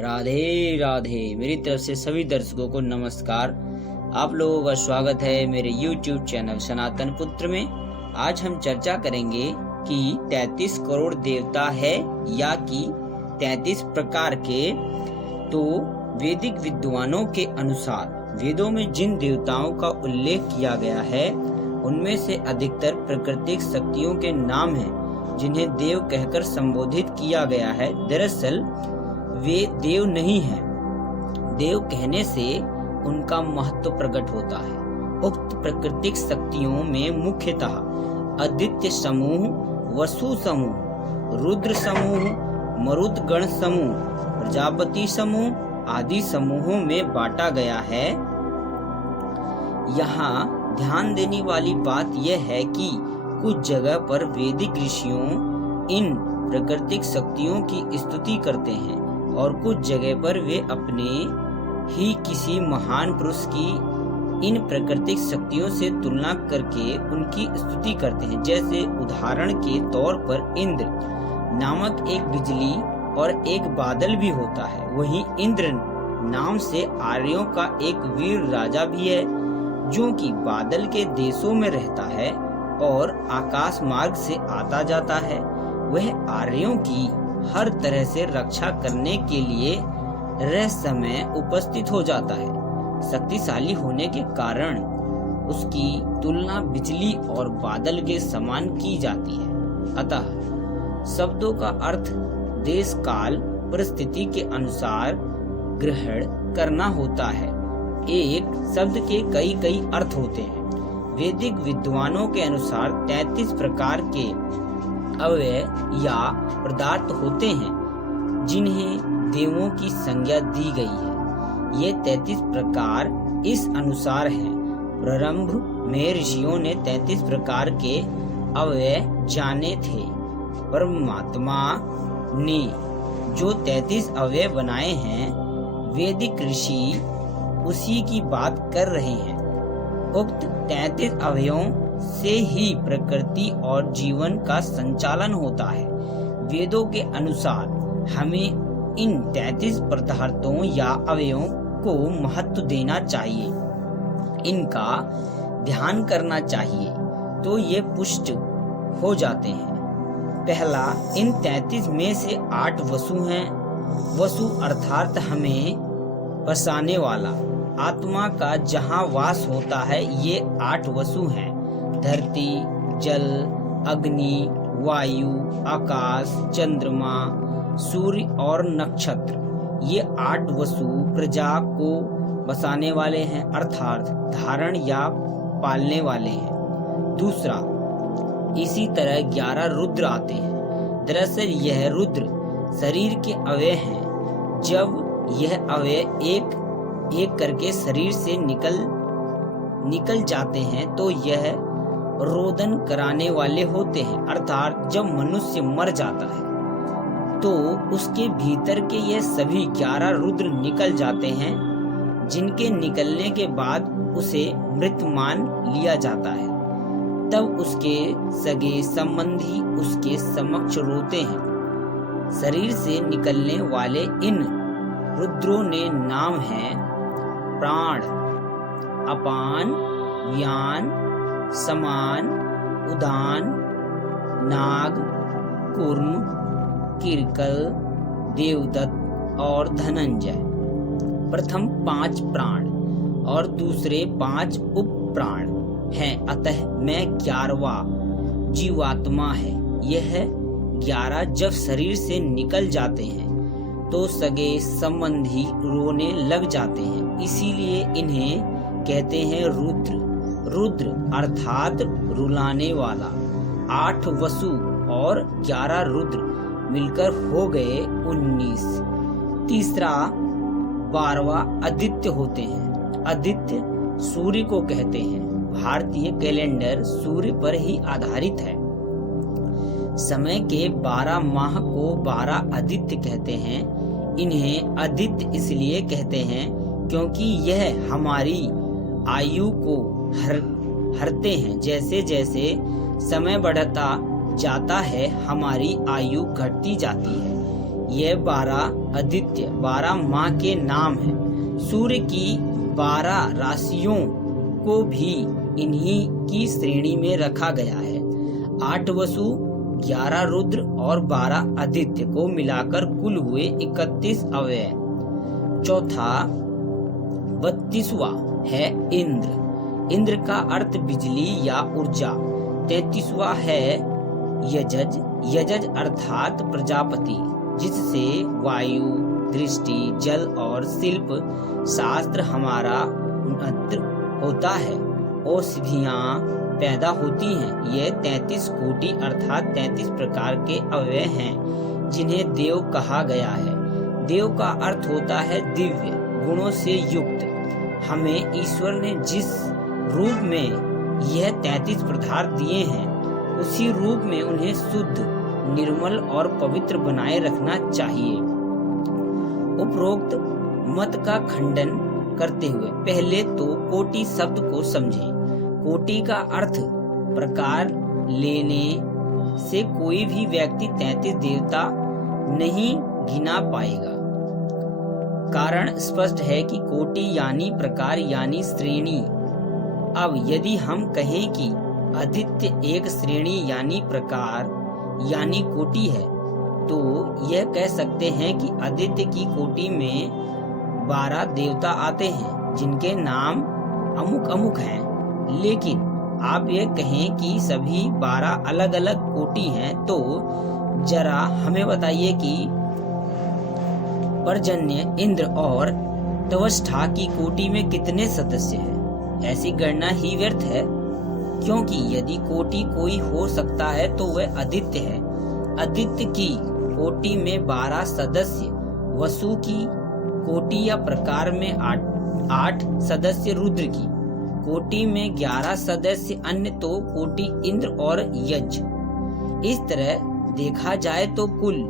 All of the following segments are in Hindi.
राधे राधे। मेरी तरफ से सभी दर्शकों को नमस्कार। आप लोगों का स्वागत है मेरे YouTube चैनल सनातन पुत्र में। आज हम चर्चा करेंगे कि 33 करोड़ देवता है या कि 33 प्रकार के। तो वैदिक विद्वानों के अनुसार वेदों में जिन देवताओं का उल्लेख किया गया है उनमें से अधिकतर प्राकृतिक शक्तियों के नाम हैं जिन्हें देव कहकर संबोधित किया गया है। दरअसल वे देव नहीं हैं। देव कहने से उनका महत्व प्रकट होता है। उक्त प्राकृतिक शक्तियों में मुख्यतः आदित्य समूह, वसु समूह, रुद्र समूह, मरुदगण समूह, प्रजापति समूह आदि समूहों में बांटा गया है। यहाँ ध्यान देने वाली बात यह है कि कुछ जगह पर वैदिक ऋषियों इन प्राकृतिक शक्तियों की स्तुति करते हैं और कुछ जगह पर वे अपने ही किसी महान पुरुष की इन प्राकृतिक शक्तियों से तुलना करके उनकी स्तुति करते हैं। जैसे उदाहरण के तौर पर इंद्र नामक एक बिजली और एक बादल भी होता है। वहीं इंद्र नाम से आर्यों का एक वीर राजा भी है जो कि बादल के देशों में रहता है और आकाश मार्ग से आता जाता है। वह आर्यों की हर तरह से रक्षा करने के लिए रहस्यमय उपस्थित हो जाता है। शक्तिशाली होने के कारण उसकी तुलना बिजली और बादल के समान की जाती है। अतः शब्दों का अर्थ देश काल परिस्थिति के अनुसार ग्रहण करना होता है। एक शब्द के कई अर्थ होते हैं। वैदिक विद्वानों के अनुसार 33 प्रकार के अवयव या पदार्थ होते हैं जिन्हें देवों की संज्ञा दी गई है। ये 33 प्रकार इस अनुसार हैं। प्रारंभ में ऋषियों ने 33 प्रकार के अवयव जाने थे। परमात्मा ने जो 33 अवयव बनाए हैं वैदिक ऋषि उसी की बात कर रहे हैं। उक्त 33 अवयवों से ही प्रकृति और जीवन का संचालन होता है। वेदों के अनुसार हमें इन 33 पदार्थों या अवयवों को महत्व देना चाहिए, इनका ध्यान करना चाहिए तो ये पुष्ट हो जाते हैं। पहला, इन 33 में से 8 वसु हैं। वसु अर्थात हमें बसाने वाला, आत्मा का जहाँ वास होता है, ये 8 वसु हैं। धरती, जल, अग्नि, वायु, आकाश, चंद्रमा, सूर्य और नक्षत्र, ये 8 वसु प्रजा को बसाने वाले हैं अर्थात धारण या पालने वाले हैं। दूसरा, इसी तरह 11 रुद्र आते हैं। दरअसल यह रुद्र शरीर के अवयव हैं। जब यह अवयव एक एक करके शरीर से निकल जाते हैं तो यह रोदन कराने वाले होते हैं। अर्थात जब मनुष्य मर जाता है तो उसके भीतर के ये सभी 11 रुद्र निकल जाते हैं, जिनके निकलने के बाद उसे मृत मान लिया जाता है। तब उसके सगे संबंधी उसके समक्ष रोते हैं। शरीर से निकलने वाले इन रुद्रों ने नाम है प्राण, अपान, व्यान, समान, उदान, नाग, कूर्म, किरकल, देवदत्त और धनंजय। प्रथम 5 प्राण और दूसरे 5 उप प्राण हैं। अतः मैं 11वां जीवात्मा है। यह 11 जब शरीर से निकल जाते हैं तो सगे संबंधी रोने लग जाते हैं, इसीलिए इन्हें कहते हैं रुद्र। रुद्र अर्थात रुलाने वाला। 8 वसु और 11 रुद्र मिलकर हो गए 19। तीसरा 12वां आदित्य होते हैं। आदित्य सूर्य को कहते हैं। भारतीय कैलेंडर सूर्य पर ही आधारित है। समय के 12 माह को 12 आदित्य कहते हैं। इन्हें आदित्य इसलिए कहते हैं क्योंकि यह हमारी आयु को हरते हैं। जैसे जैसे समय बढ़ता जाता है हमारी आयु घटती जाती है। यह 12 आदित्य 12 माह के नाम हैं। सूर्य की 12 राशियों को भी इन्हीं की श्रेणी में रखा गया है। 8 वसु, 11 रुद्र और 12 आदित्य को मिलाकर कुल हुए 31 अव्यय। चौथा 32वां है इंद्र। इंद्र का अर्थ बिजली या ऊर्जा। 33वां है यजज। यजज अर्थात प्रजापति, जिससे वायु, दृष्टि, जल और शिल्प शास्त्र हमारा उन्नत होता है, औषधियाँ पैदा होती हैं। ये 33 कोटि अर्थात 33 प्रकार के अव्यय हैं, जिन्हें देव कहा गया है। देव का अर्थ होता है दिव्य गुणों से युक्त। हमें ईश्वर ने जिस रूप में यह 33 पदार्थ दिए हैं, उसी रूप में उन्हें शुद्ध, निर्मल और पवित्र बनाए रखना चाहिए। उपरोक्त मत का खंडन करते हुए पहले तो कोटि शब्द को समझें। कोटि का अर्थ प्रकार लेने से कोई भी व्यक्ति 33 देवता नहीं गिना पाएगा। कारण स्पष्ट है कि कोटि यानी प्रकार यानी श्रेणी। अब यदि हम कहें कि आदित्य एक श्रेणी यानी प्रकार यानी कोटि है, तो यह कह सकते हैं कि आदित्य की कोटि में 12 देवता आते हैं, जिनके नाम अमुक अमुक हैं। लेकिन आप ये कहें कि सभी 12 अलग अलग कोटि हैं, तो जरा हमें बताइए कि पर्जन्य, इंद्र और त्वष्टा की कोटि में कितने सदस्य हैं? ऐसी गणना ही व्यर्थ है, क्योंकि यदि कोटि कोई हो सकता है तो वह आदित्य है। आदित्य की कोटि में 12 सदस्य, वसु की कोटि या प्रकार में 8 सदस्य, रुद्र की कोटि में 11 सदस्य, अन्य तो कोटि इंद्र और यज। इस तरह देखा जाए तो कुल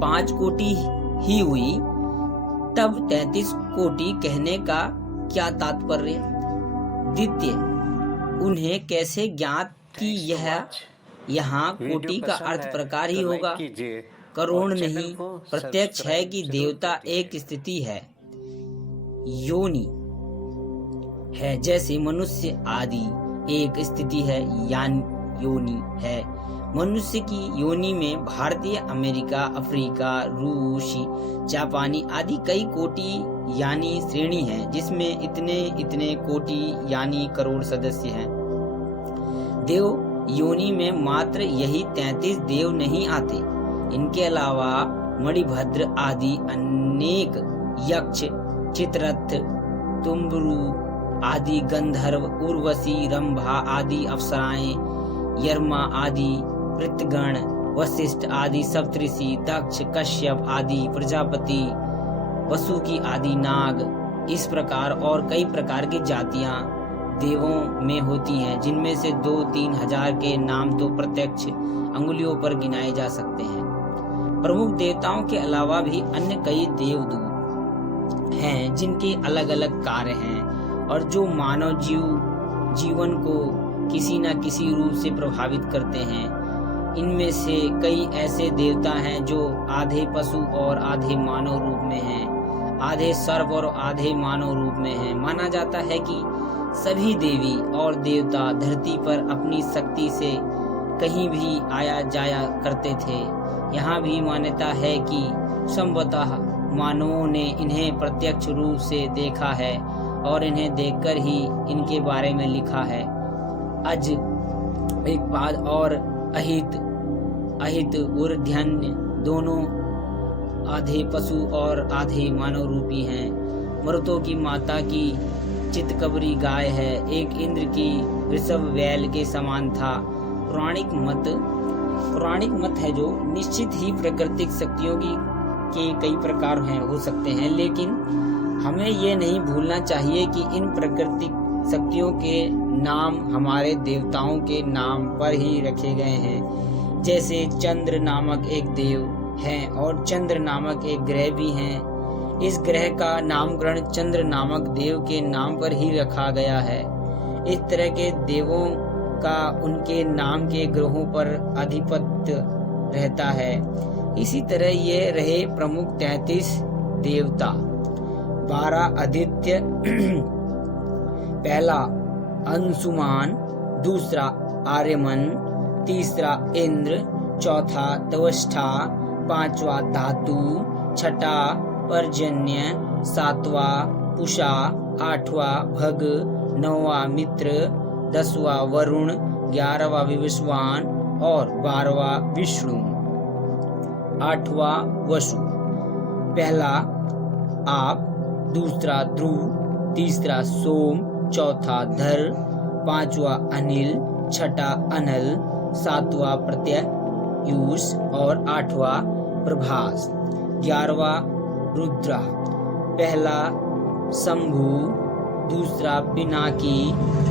5 कोटि ही हुई। तब 33 कोटि कहने का क्या तात्पर्य? द्वितीय, उन्हें कैसे ज्ञात कि यह यहाँ कोटि का अर्थ प्रकार ही होगा? करोड़ नहीं, प्रत्यक्ष है कि देवता एक स्थिति है, योनि है। जैसे मनुष्य आदि एक स्थिति है, योनि है। मनुष्य की योनि में भारतीय, अमेरिका, अफ्रीका, रूसी, जापानी आदि कई कोटि यानी श्रेणी है, जिसमें इतने इतने कोटि यानी करोड़ सदस्य हैं। देव योनि में मात्र यही 33 देव नहीं आते। इनके अलावा मणिभद्र आदि अनेक यक्ष, चित्ररथ, तुम्बरु आदि गंधर्व, उर्वशी, रंभा आदि अप्सराएं, यरमा आदि पृतगण, वशिष्ठ आदि सप्तऋषि, दक्ष, कश्यप आदि प्रजापति, वसुकी आदि नाग। इस प्रकार और कई प्रकार की जातियां देवों में होती हैं, जिनमें से 2-3 हजार के नाम तो प्रत्यक्ष अंगुलियों पर गिनाए जा सकते हैं। प्रमुख देवताओं के अलावा भी अन्य कई देवदूत हैं, जिनके अलग अलग कार्य हैं और जो मानव जीवन को किसी न किसी रूप से प्रभावित करते हैं। इनमें से कई ऐसे देवता हैं जो आधे पशु और आधे मानव रूप में हैं, आधे सर्प और आधे मानव रूप में हैं। माना जाता है कि सभी देवी और देवता धरती पर अपनी शक्ति से कहीं भी आया जाया करते थे। यहाँ भी मान्यता है कि संभवतः मानवों ने इन्हें प्रत्यक्ष रूप से देखा है और इन्हें देखकर ही इनके बारे में लिखा है। आज एक बात और, अहित ऊर्ध्वन्य दोनों आधे पशु और आधे मानव रूपी हैं। मरुतों की माता की चितकबरी गाय है, एक इंद्र की वृषभ बैल के समान था। पौराणिक मत है जो निश्चित ही प्राकृतिक शक्तियों के कई प्रकार हो सकते हैं, लेकिन हमें ये नहीं भूलना चाहिए कि इन प्राकृतिक शक्तियों के नाम हमारे देवताओं के नाम पर ही रखे गए हैं। जैसे चंद्र नामक एक देव है और चंद्र नामक एक ग्रह भी हैं। इस ग्रह का नामकरण चंद्र नामक देव के नाम पर ही रखा गया है। इस तरह के देवों का उनके नाम के ग्रहों पर आधिपत्य रहता है। इसी तरह ये रहे प्रमुख 33 देवता। 12 आदित्य पहला अंशुमान, दूसरा आर्यमन, तीसरा इंद्र, चौथा त्वष्टा, पांचवा धातु, छठा पर्जन्य, सातवा पुषा, आठवां भग, नौवां मित्र, 10वां वरुण, 11वां विवस्वान और 12वां विष्णु, 8वां वसु। पहला आप, दूसरा ध्रुव, तीसरा सोम, चौथा धर, पांचवा अनिल, छठा अनल, सातवां प्रत्युष और 8वां प्रभास, 11वां रुद्रा। पहला शंभु, दूसरा पिनाकी,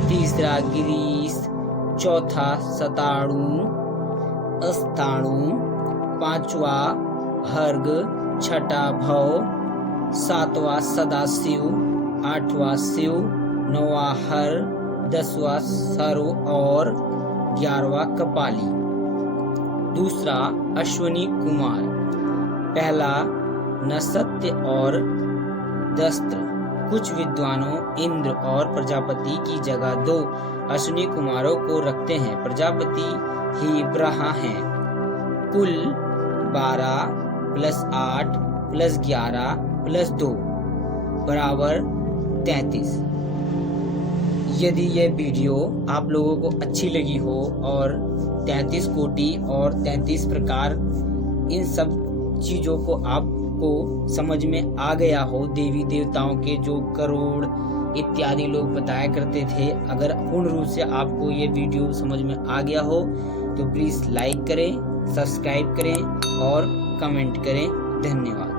तीसरा गिरीश, चौथा सताणु अस्ताणु, पांचवा भर्ग, छठा भव, सातवां सदाशिव, 8वां शिव, 9वां हर, 10वां सर्व और 11वां कपाली। दूसरा अश्विनी कुमार। पहला नसत्य और दस्त्र। कुछ विद्वानों इंद्र और प्रजापति की जगह 2 अश्विनी कुमारों को रखते हैं। प्रजापति ही ब्रह्मा हैं। कुल 12 + 8 + 11 + 2 बराबर 33। यदि यह वीडियो आप लोगों को अच्छी लगी हो और 33 कोटि और 33 प्रकार इन सब चीजों को आपको समझ में आ गया हो, देवी देवताओं के जो करोड़ इत्यादि लोग बताया करते थे, अगर पूर्ण रूप से आपको ये वीडियो समझ में आ गया हो तो प्लीज लाइक करें, सब्सक्राइब करें और कमेंट करें। धन्यवाद।